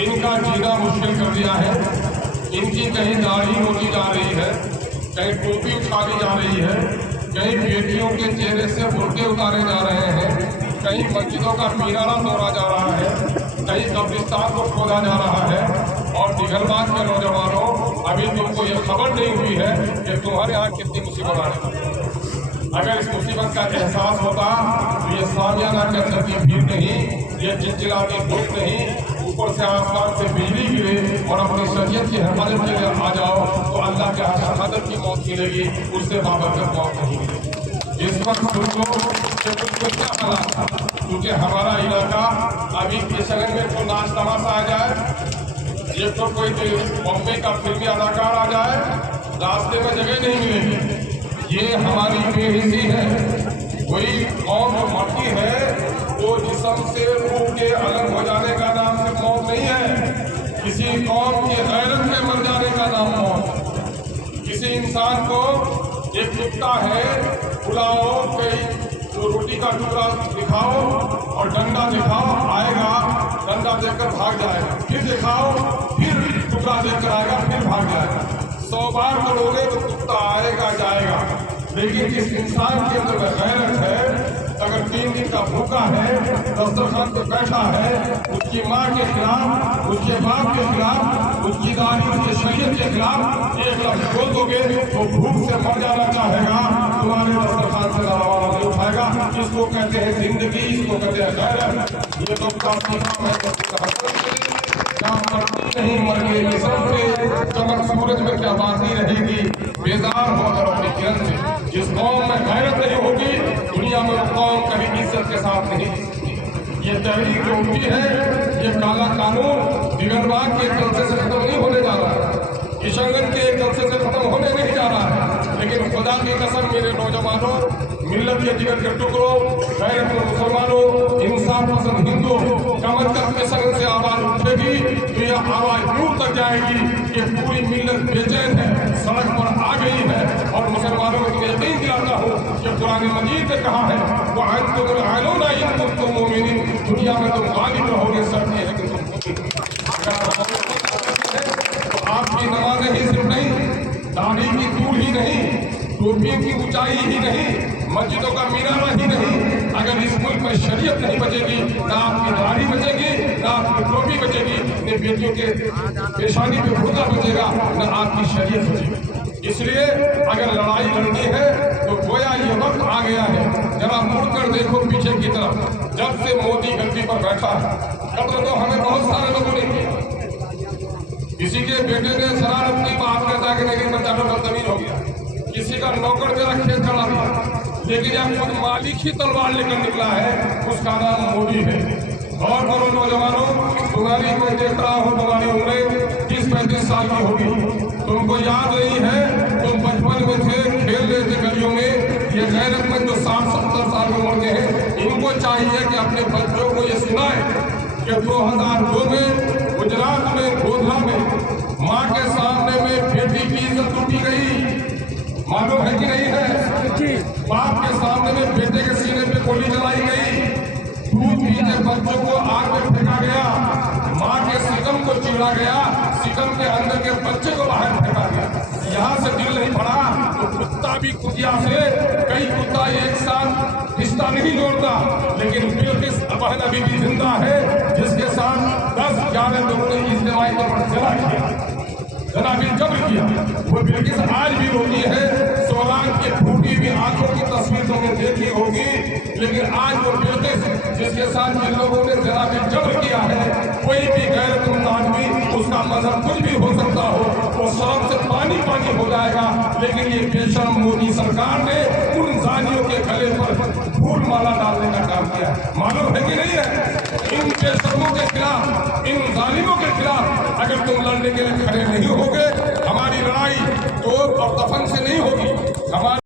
ان کا جینا مشکل کر دیا ہے. ان کی کہیں داڑھی ہوتی جا رہی ہے, کہیں ٹوپی اٹھا دی جا رہی ہے, کہیں بیٹیوں کے چہرے سے برقعے اتارے جا رہے ہیں, کہیں مسجدوں کا مینارہ توڑا جا رہا ہے, کہیں قبرستان کو کھودا جا رہا ہے. اور دیگر بات کے نوجوانوں, ابھی تم کو یہ خبر نہیں ہوئی ہے کہ تمہارے یہاں کتنی مصیبت آنے والی. اگر اس مصیبت کا احساس ہوتا تو یہ سامیانہ کے اندر کی بھیڑ نہیں, یہ چلچلاتی دھوپ نہیں, اوپر سے آسمان سے بجلی گرے اور اپنی شریعت کی حفاظت کے لیے آ جاؤ تو اللہ کے شہادت کی موت ملے گی, اس سے بابرکت موت نہیں ملے گی. اس وقت تم کو کہ تم کو کیا حالات تھا, کیونکہ ہمارا علاقہ ابھی کشن میں کوئی ناچ تماشا آ جائے, یہ تو کوئی بمبئی کا فلمی اداکار آ جائے, راستے میں جگہ نہیں ملے گی. یہ ہماری بے حسی ہے. کوئی قوم جو مرتی ہے وہ جسم سے روح کے الگ ہو جانے کا نام صرف موت نہیں ہے, کسی قوم کی غیرت میں مر جانے کا نام موت. کسی انسان کو ایک کتا ہے, بلاؤ, کئی روٹی کا ٹکڑا دکھاؤ اور ڈنڈا دکھاؤ, آئے گا, ڈنڈا دیکھ کر بھاگ جائے گا, پھر دکھاؤ, پھر ٹکڑا دیکھ کر آئے گا, پھر بھاگ جائے گا. 100 بار کرو گے تو کتا آئے گا جائے گا. لیکن جس انسان کے اندر غیرت ہے, اگر 3 دن کا بھوکا ہے, دسترخوان پہ بیٹھا ہے, اس کی ماں کے خلاف, اس کے باپ کے خلاف, اس کی داری, اس کے شریعت کے خلاف ایک لفظ بول دو گے وہ بھوک سے مر جانا چاہے گا, تمہارے دسترخوان سے روانہ نہیں اٹھائے گا. اس کو کہتے ہیں زندگی, اس کو کہتے ہیں غیرت. یہ تو کافی کام ہے, کیا مرتی نہیں مر گئی مثل سے, چمک سورج میں کیا باقی رہے گی, بیدار ہو کر اپنی کرن سے. جس قوم میں غیرت نہیں ہوگی, دنیا میں وہ قوم کبھی عزت کے ساتھ نہیں جی سکتی. یہ تحریک جو اٹھی ہے, یہ کالا قانون دیگرباغ کے جلسے سے ختم نہیں ہونے جا رہا ہے, کشنگن کے جلسے سے ختم ہونے نہیں جا رہا ہے. لیکن خدا کی قسم میرے نوجوانوں, ملت کے جگر کے ٹکڑوں, غیرت مند مسلمانوں, انصاف پسند ہندو, کمر کر کشنگن سے آواز اٹھے گی تو یہ آواز دور تک جائے گی کہ پوری ملت بے چین ہے, سڑک پر آ گئی ہے. اور مسلمانوں کو تمہیں یقین دلاتا ہوں کہ قرآن مجید نے کہا ہے وَأَنْتُمُ الْأَعْلَوْنَ إِن كُنتُم مُؤْمِنِينَ, دنیا میں تم غالب رہو گے, سب یہ ہے کہ تم تو آپ کی نمازیں ہی صرف نہیں, داڑھی کی طول ہی نہیں, ٹوپی کی اونچائی ہی نہیں, مسجدوں کا مینارہ ہی نہیں, اگر اس ملک میں شریعت نہیں بچے گی, نہ آپ کی داڑھی بچے گی, نہ آپ کی ٹوپی بچے گی, نہ بیٹیوں کے پیشانی پہ برقع بچے گا, نہ آپ کی شریعت بچے گی. اس لیے اگر لڑائی لڑنی ہے تو گویا یہ وقت آ گیا ہے, ذرا مڑ کر دیکھو پیچھے کی طرف. جب سے مودی گدی پر بیٹھا ہے, قتل تو ہمیں بہت سارے لوگوں نے کیا. کسی کے بیٹے نے شرارت کی بات کرتا کہ نہیں بچہ تو بدتمیز ہو گیا, کسی کا نوکر میرا کھیت کھڑا دیا, لیکن جب خود مالک ہی تلوار لے کر نکلا ہے, اس کا نام مودی ہے. اور کرو نوجوانوں, تمہاری کوئی دیکھ رہا ہو تمہاری عمریں 30-35 سال کی ہوگی, تم کو یاد نہیں ہے تم بچپن میں تھے, کھیل رہے تھے گلیوں میں. یہ غیرت مند جو 60-70 سال کی عمر کے ہیں, ان کو چاہیے کہ اپنے بچوں کو یہ سنائے کہ 2002 میں گجرات میں گودھا میں ماں کے سامنے میں بیٹی کی عزت لوٹی گئی. معلوم ہے کہ نہیں ہے؟ باپ کے سامنے میں بیٹے کے سینے پہ گولی چلائی گئی, دودھ پیتے بچوں کو آگ میں پھینکا گیا, ماں کے سکم کو چیرا گیا, سکم کے اندر کے بچے کو باہر پھینکا گیا. یہاں سے دل نہیں پڑا تو کتا بھی کتیا سے, کئی کتا ایک ساتھ رشتہ نہیں جوڑتا, لیکن بلقیس بہن ابھی بھی زندہ ہے, جس کے ساتھ 10-11 لوگوں نے اجتماعی طور پر جلا کیا, جنابی جبر کیا. وہ بلقیس آج بھی روتی ہے, سولان کی پھوٹی ہوئی آنکھوں کی تصویر تم نے دیکھی ہوگی, لیکن آج وہ بلقیس جس کے ساتھ جن لوگوں نے جنابی جبر کیا ہے, کوئی بھی غیرت مند آدمی, اس کا مذہب کچھ بھی ہو سکتا ہو, وہ سڑک سے پانی پانی ہو جائے گا. لیکن یہ بے شرم مودی سرکار نے ان زانیوں کے گلے پر پھول مالا ڈالنے کا کام کیا. معلوم ہے کہ نہیں ہے؟ ان بے شرموں کے